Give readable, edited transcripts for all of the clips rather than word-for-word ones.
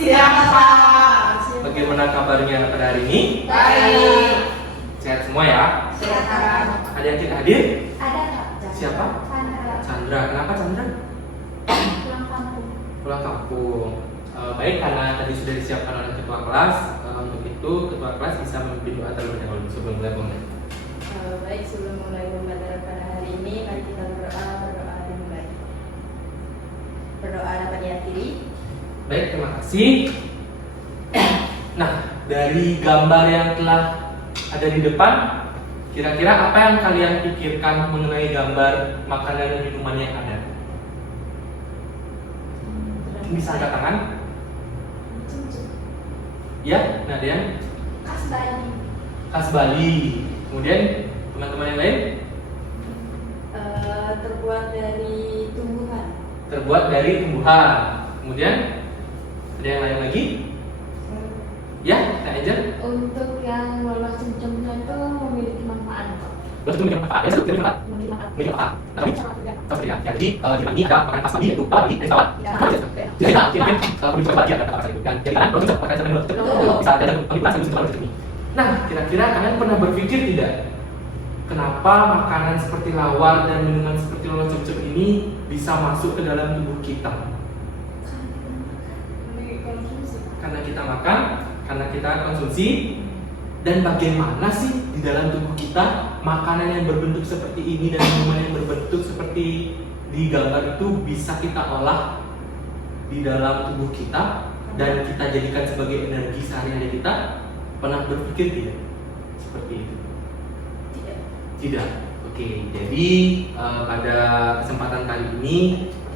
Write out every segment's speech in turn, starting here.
Siang, Pak. Bagaimana kabarnya pada hari ini? Baik. Sehat semua ya? Sehat. Ada yang tidak hadir? Ada Kak. Siapa? Chandra. Kenapa Chandra? Pulang kampung. Pulang kampung. Baik, karena tadi sudah disiapkan oleh ketua kelas. Untuk itu ketua kelas bisa memimpin doa terlebih dahulu sebelum mulai pembelajaran. Baik, sebelum mulai pembelajaran pada hari ini, mari kita berdoa dimulai. Berdoa dapat diakhiri. Baik, terima kasih. Nah, dari gambar yang telah ada di depan, kira-kira apa yang kalian pikirkan mengenai gambar makanan dan minuman yang ada? Bisa angkat tangan? Ya, nah ada yang Khas Bali. khas Bali. Kemudian teman-teman yang lain Terbuat dari tumbuhan. terbuat dari tumbuhan. Kemudian ada yang lain lagi? Ya, Kak Angel. Untuk yang lolos cemcemnya itu memiliki manfaat. Terus itu memiliki manfaat. Ya, itu memiliki manfaat. Memiliki manfaat. Memiliki manfaat. Nah, ini Sama juga. sama seperti ya. Jadi di pagi ada makanan khas Bali yaitu pagi dari sawat. Jadi kita mungkin perlu coba bagian kata itu kan. Jadi kan kalau bisa makan sambil bisa ada pemilihan sambil coba ini. Nah, kira-kira kalian pernah berpikir tidak? Kenapa makanan seperti lawar dan minuman seperti lolos cemcem ini bisa masuk ke dalam tubuh kita? Karena kita makan, karena kita konsumsi. Dan bagaimana sih di dalam tubuh kita makanan yang berbentuk seperti ini dan minuman yang berbentuk seperti di gambar itu bisa kita olah di dalam tubuh kita dan kita jadikan sebagai energi sehari-hari kita? Pernah berpikir tidak seperti itu? Tidak. Oke, jadi pada kesempatan kali ini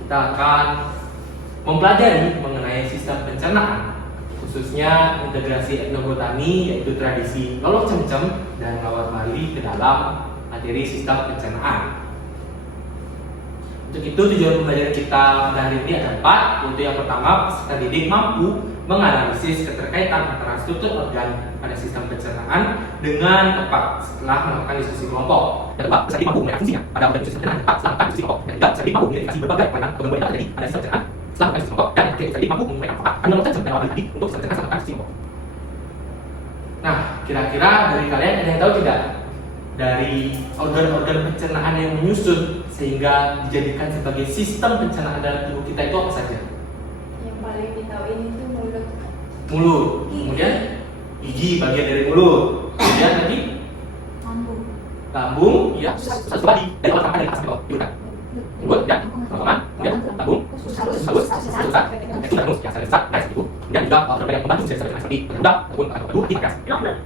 kita akan mempelajari mengenai sistem pencernaan, khususnya integrasi etnobotani yaitu tradisi lolos cemcem dan lawar Bali ke dalam materi sistem pencernaan. Untuk itu tujuan pembelajaran kita pada hari ini ada 4, yaitu yang pertama peserta didik mampu menganalisis keterkaitan antara struktur organ pada sistem pencernaan dengan tepat setelah melakukan diskusi kelompok. Dan tepat, peserta didik mampu mengenai fungsinya pada organ sistem pencernaan tepat setelah melakukan diskusi kelompok. Dan juga peserta didik mampu mengidentifikasi berbagai kelainan gangguan yang terjadi pada sistem pencernaan setelah melakukan diskusi kelompok. Dan yang peserta didik mampu mengumpulkan manfaat pada lolos cemcem dan lawar Bali untuk sistem pencernaan setelah melakukan diskusi kelompok. Nah, kira-kira dari kalian ada yang tahu tidak dari organ-organ pencernaan yang menyusun sehingga dijadikan sebagai sistem pencernaan dalam tubuh kita itu apa saja? Yang paling ditahuin itu mulut. Mulut, kemudian gigi bagian dari mulut, kemudian tadi Lambung. lambung, ya, usus badi dari otak makan dari atas bawah, diurutkan. Mulut, ya, teman-teman, kemudian lambung, usus halus, besar, itu danus yang sangat besar, nice itu. Kemudian juga organ yang membantu sistem pencernaan seperti penyedap ataupun padu di pankreas.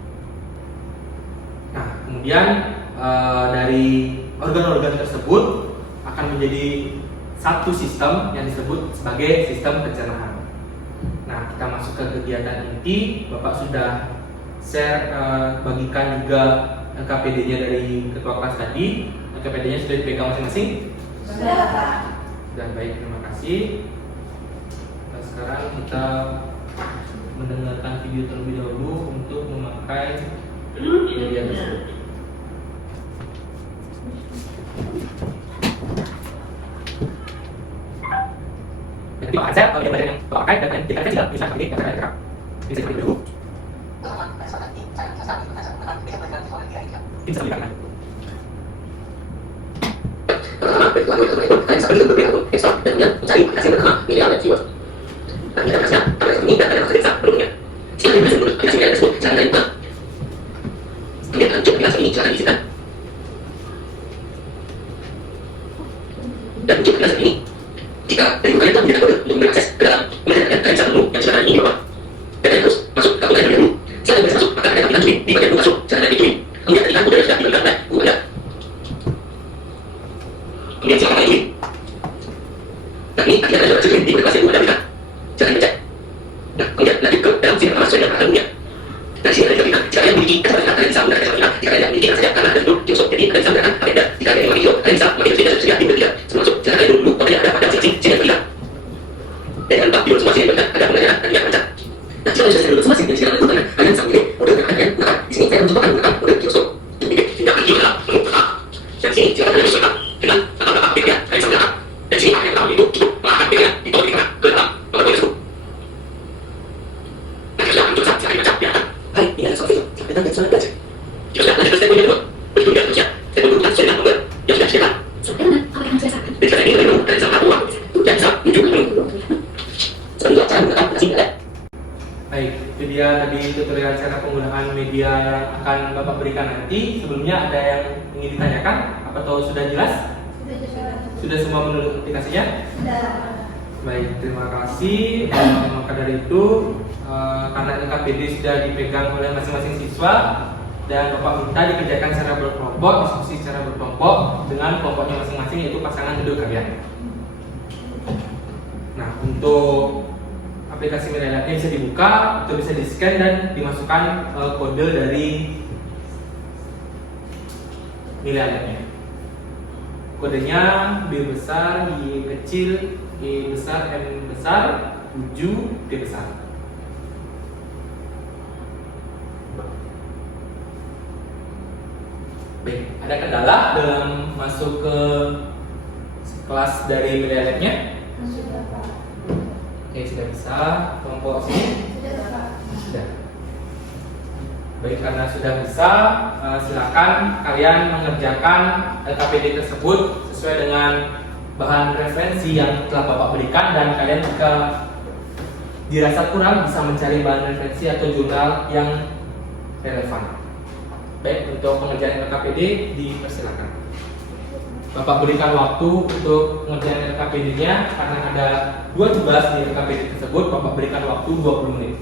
Nah, kemudian dari organ-organ tersebut akan menjadi satu sistem yang disebut sebagai sistem pencernaan. Nah, kita masuk ke kegiatan inti. Bapak sudah share bagikan juga LKPD-nya dari ketua kelas tadi. LKPD-nya sudah dipegang masing-masing? Sudah, Pak. Sudah, baik, terima kasih. Nah, sekarang kita mendengarkan video terlebih dahulu untuk memakai media tersebut. Jadi Pak Ansel, kalau dia belajar yang pakai dan kita tidak bisa pakai yang saya bisa seperti dulu. Bisa lebih karena. Dan untuk penjelasan ini, jika dari kalian tak punya kode untuk mengakses ke dalam material kalian bisa menunggu yang sebenarnya ini di bawah. Dan kalian harus masuk ke aplikasi dulu. Setelah bisa masuk, maka kalian akan dilanjutin di bagian masuk cara dan dituin. Kemudian ketika kode sudah diberikan oleh guru Anda. Kemudian silakan dituin. Nah ini akhirnya kalian sudah masukin di aplikasi guru Anda berikan. Silakan dicek. Nah kemudian lanjut ke dalam sini masuk dan umumnya. Nah sini ada juga jika kalian memiliki kesempatan kalian bisa menggunakan kesempatan jika kalian memiliki saja karena ada dulu diusuk jadi kalian bisa menggunakan agenda. Jika kalian memiliki video kalian bisa memakai video sudah di media termasuk jika kalian dulu apabila ada pada sini kita. Dan jangan lupa video semua sini ada pembelajaran dan yang lancar. Nah jika sudah dulu semua sini silakan lakukan kalian bisa memilih mode yang kalian gunakan. Di sini saya mencoba menggunakan mode diusuk. Tidak pergi dalam menu pertama. Dan sini jika kalian sudah dengan latar media kalian bisa menggunakan. Dan sini kalian tahu itu cukup mengangkat media di bawah di tengah ke dalam nomor tersebut. keputusan sekali baca biarkan. Hai, ini adalah soal film. Selamat datang dan selamat belajar. Jika sudah lanjut ke step yang kedua, begitu dia bekerja, step berurutan sesuai dengan nomor yang sudah disediakan. Apa yang saya sarankan? Dan sekarang ini lebih dan sama uang. Dan bisa menuju ke selanjutnya cara menggunakan aplikasi Internet. Baik, itu dia tadi tutorial cara penggunaan media yang akan Bapak berikan nanti. Sebelumnya ada yang ingin ditanyakan? Atau sudah jelas? Sudah semua menurut aplikasinya? Baik, terima kasih. Maka dari itu, karena LKPD sudah dipegang oleh masing-masing siswa dan Bapak minta dikerjakan secara berkelompok, diskusi secara berkelompok dengan kelompoknya masing-masing, yaitu pasangan hidup kalian. Nah, untuk aplikasi Media Lab bisa dibuka, itu bisa di-scan dan dimasukkan kode dari Media Lab-nya. Kodenya B besar, Y kecil, E besar, M besar, 7, D besar. Baik, ada kendala dalam masuk ke kelas dari Media Lab-nya? Oke, sudah bisa. Kelompok sini? Sudah. Baik, karena sudah bisa, silakan kalian mengerjakan LKPD tersebut sesuai dengan bahan referensi yang telah Bapak berikan, dan kalian jika dirasa kurang bisa mencari bahan referensi atau jurnal yang relevan. Baik, untuk pengerjaan LKPD dipersilakan. Bapak berikan waktu untuk pengerjaan LKPD-nya karena ada 2 tugas di LKPD tersebut. Bapak berikan waktu 20 menit.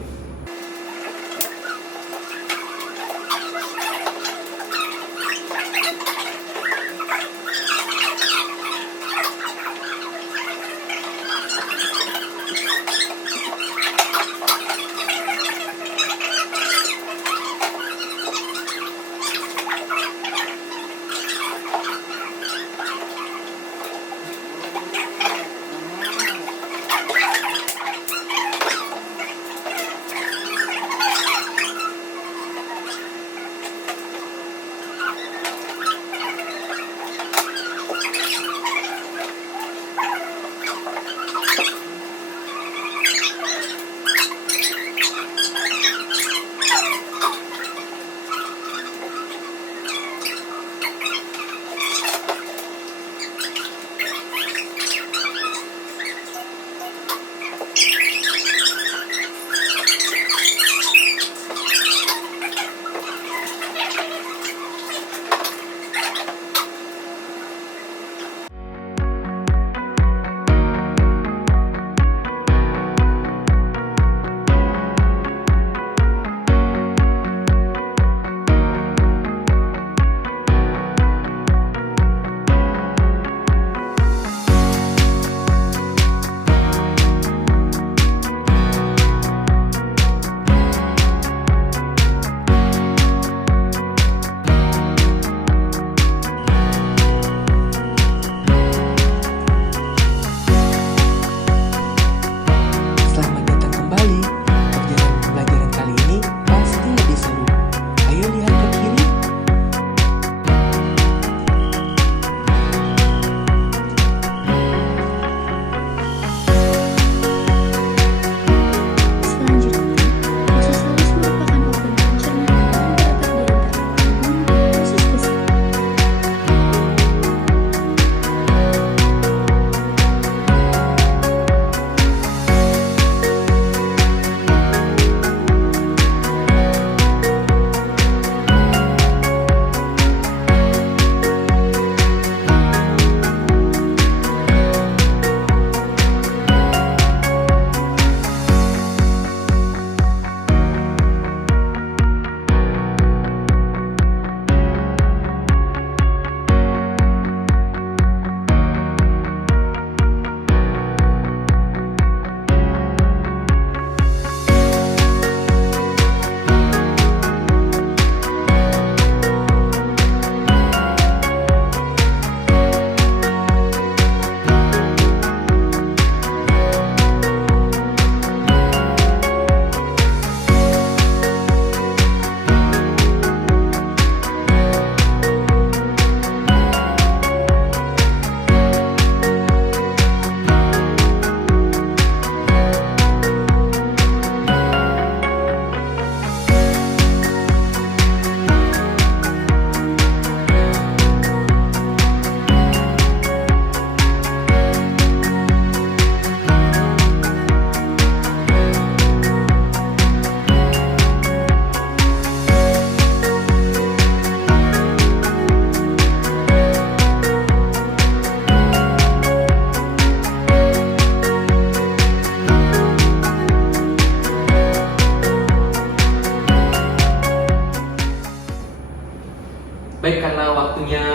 waktunya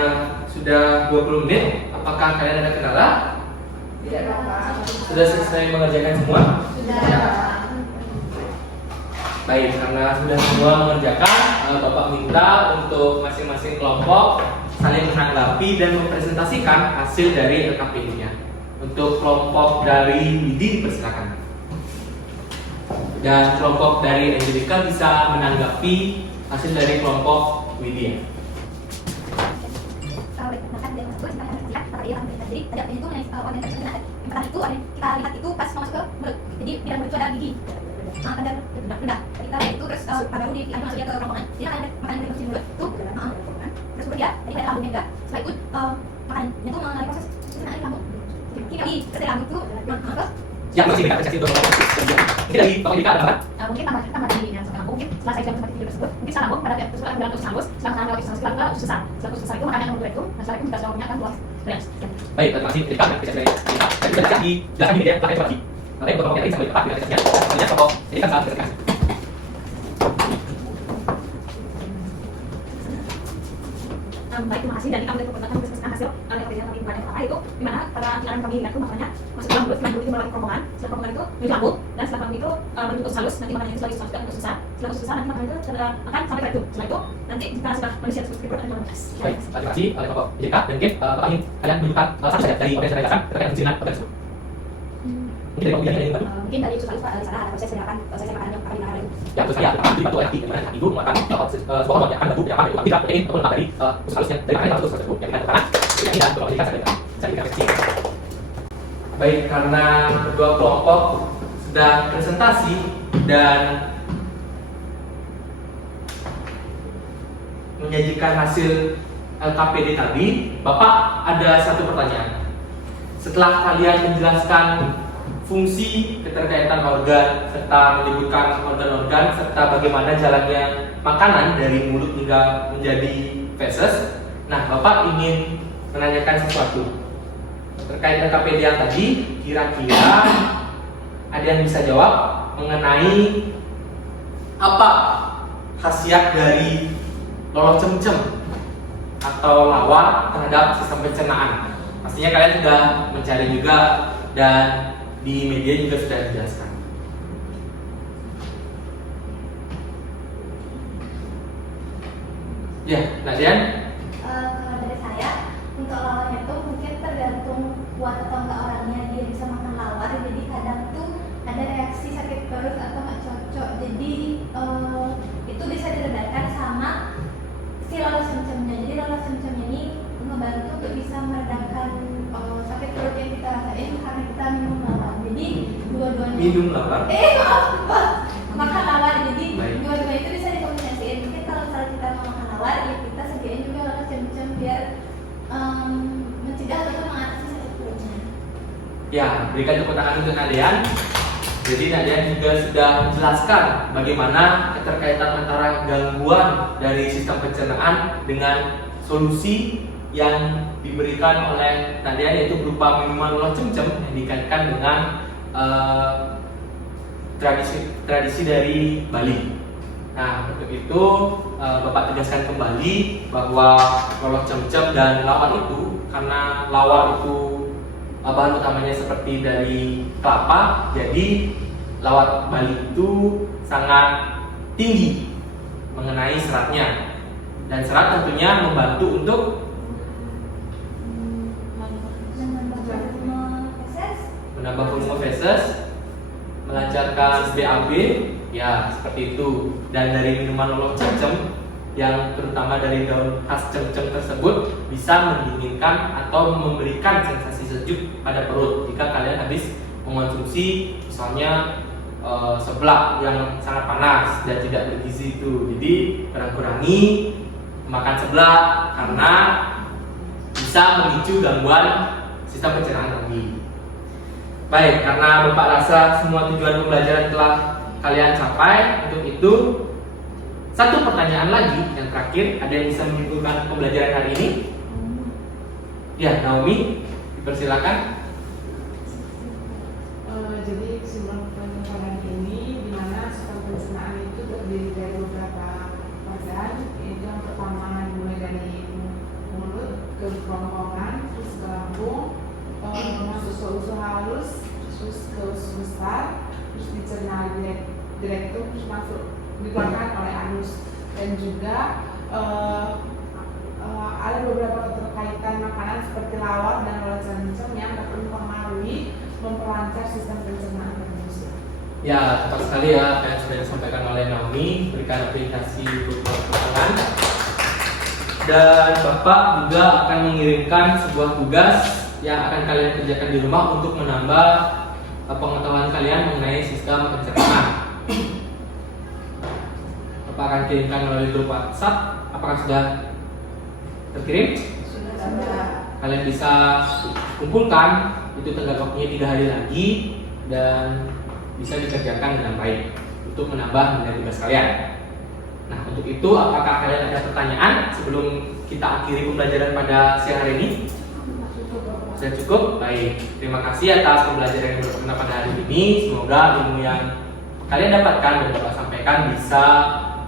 sudah 20 menit. Apakah kalian ada kendala? Tidak, Bapak. Sudah selesai mengerjakan semua? Sudah, Bapak. Baik, karena sudah semua mengerjakan, Bapak minta untuk masing-masing kelompok saling menanggapi dan mempresentasikan hasil dari LKPD-nya. Untuk kelompok dari Widi dipersilakan. Dan kelompok dari Angelika bisa menanggapi hasil dari kelompok Widya. Jadi ada itu organ yang pertama itu kita lihat itu pas masuk ke mulut. Jadi di dalam mulut itu ada gigi. Ada rendah. Kita lihat itu terus baru masuknya ke kerongkongan. Jadi ada makanan yang masuk di mulut itu. Terus kemudian tadi ada lambungnya enggak. Setelah itu makanannya itu mengalami proses pencernaan lambung. Jadi di proses lambung itu terus Ya, masih kita kasih itu. Ini dari Bapak Dika ada apa? mungkin tambah di yang lambung. Mungkin setelah saya jam seperti itu tersebut, mungkin setelah lambung pada terus dalam usus halus, setelah makanan usus halus kita usus besar. Setelah usus besar itu makanan yang kedua itu, setelah itu kita lambungnya akan keluar. Baik, terima kasih. Dika, kita sudah dijelaskan ini ya, pakai lagi. Oke, untuk kelompok yang sampai tepat kita kasihnya. Selanjutnya kelompok ini kan salah teruskan. Baik, terima kasih dan kami memperkenalkan berdasarkan hasil LKPD kami pada pertama itu di mana pada siaran kami itu makanannya masuk ke lambung, setelah itu melalui kerongkongan, setelah kerongkongan itu menuju lambung dan setelah lambung itu menuju usus halus, nanti makanannya setelah usus halus usus besar, setelah usus besar nanti makanan itu akan sampai ke itu. Setelah itu nanti jika sudah manusia tersebut berubah akan melintas. Baik, terima kasih oleh kelompok Dika dan mungkin Bapak ingin kalian menunjukkan satu saja dari apa yang saya katakan terkait dengan organ tersebut. Mungkin dari kelompok yang ingin Mungkin dari usus halus di sana ada proses penyerapan makanan yang akan dimakan itu. Ya, terus saya jadi batu lagi dimana ibu mengeluarkan sebuah hormon yang akan membantu yang apa tidak protein ataupun lemak dari usus halusnya dari mana usus tersebut yang kita katakan yang dan kelompok Dika saya dikasih. Baik, karena kedua kelompok sudah presentasi dan menyajikan hasil LKPD tadi, Bapak ada satu pertanyaan. Setelah kalian menjelaskan fungsi keterkaitan organ serta menyebutkan organ-organ serta bagaimana jalannya makanan dari mulut hingga menjadi feses, nah Bapak ingin menanyakan sesuatu terkait LKPD yang tadi. Kira-kira ada yang bisa jawab mengenai apa khasiat dari lolo cemcem atau lawar terhadap sistem pencernaan? Pastinya kalian sudah mencari juga dan di media juga sudah dijelaskan. Ya, Nadian? Kalau dari saya, untuk lawarnya tuh mungkin tergantung kuat atau enggak orangnya dia bisa makan lawar. Jadi kadang tuh ada reaksi sakit perut atau nggak cocok. Jadi itu bisa diredakan sama si lolo cemcemnya. Jadi lolo cemcemnya ini ngebantu untuk bisa meredakan sakit perut yang kita rasain karena kita minum lawar. Jadi dua-duanya Minum lawar? maaf, makan lawar. Jadi Baik. dua-duanya itu bisa dikombinasiin. Mungkin kalau misalnya kita mau makan lawar, ya kita sediain juga lolo cemcem biar mencegah atau mengatasi sakit perutnya. Ya, berikan tepuk tangan untuk Nadian. Jadi Nadian juga sudah menjelaskan bagaimana keterkaitan antara gangguan dari sistem pencernaan dengan solusi yang diberikan oleh Nadian, yaitu berupa minuman lolo cemcem yang dikaitkan dengan tradisi dari Bali. Nah, untuk itu Bapak tegaskan kembali bahwa lolo cemcem dan lawar itu, karena lawar itu bahan utamanya seperti dari kelapa, jadi lawar Bali itu sangat tinggi mengenai seratnya, dan serat tentunya membantu untuk menambah volume feses, melancarkan BAB, ya seperti itu. Dan dari minuman lolo cemcem yang terutama dari daun khas cemcem tersebut bisa mendinginkan atau memberikan sensasi sejuk pada perut jika kalian habis mengonsumsi misalnya seblak yang sangat panas dan tidak bergizi itu. Jadi kurangi makan seblak karena bisa memicu gangguan sistem pencernaan tadi. Baik, karena Bapak rasa semua tujuan pembelajaran telah kalian capai, untuk itu satu pertanyaan lagi yang terakhir, ada yang bisa menyimpulkan pembelajaran hari ini? Ya, Naomi, dipersilakan. Jadi kesimpulan pembelajaran ini di mana sistem pencernaan itu terdiri dari beberapa organ. Yaitu yang pertama dimulai dari direktur terus masuk dikeluarkan oleh Anus. Dan juga ada beberapa keterkaitan makanan seperti lawar dan macam-macam yang dapat mempengaruhi memperlancar sistem pencernaan manusia. Ya, tepat sekali ya apa yang sudah disampaikan oleh Naomi, berikan apresiasi untuk pertanyaan. Dan Bapak juga akan mengirimkan sebuah tugas yang akan kalian kerjakan di rumah untuk menambah pengetahuan kalian mengenai sistem pencernaan. Bapak akan kirimkan melalui grup WhatsApp. Apakah sudah terkirim? Sudah. Kalian bisa kumpulkan, itu tenggat waktunya 3 hari lagi dan bisa dikerjakan dengan baik untuk menambah nilai tugas kalian. Nah, untuk itu apakah kalian ada pertanyaan sebelum kita akhiri pembelajaran pada siang hari ini? Sudah cukup? Baik. Terima kasih atas pembelajaran yang berguna pada hari ini. Semoga ilmu yang kalian dapatkan dan Bapak sampaikan bisa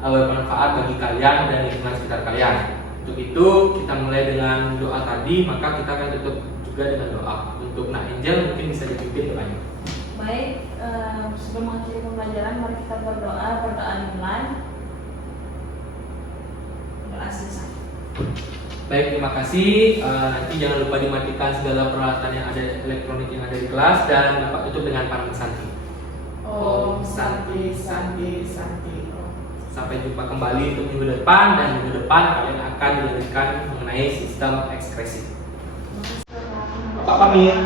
bermanfaat bagi kalian dan lingkungan sekitar kalian. Untuk itu kita mulai dengan doa tadi, maka kita akan tutup juga dengan doa. Untuk Nak Angel mungkin bisa dipimpin doanya. Baik, sebelum mengakhiri pembelajaran mari kita berdoa dimulai. Doa selesai. Baik, terima kasih. Nanti jangan lupa dimatikan segala peralatan yang ada elektronik yang ada di kelas dan Bapak tutup dengan parangan santi. Om Santi Santi Santi. Sampai jumpa kembali untuk minggu depan, dan minggu depan kalian akan dilanjutkan mengenai sistem ekspresi. Bapak pamit.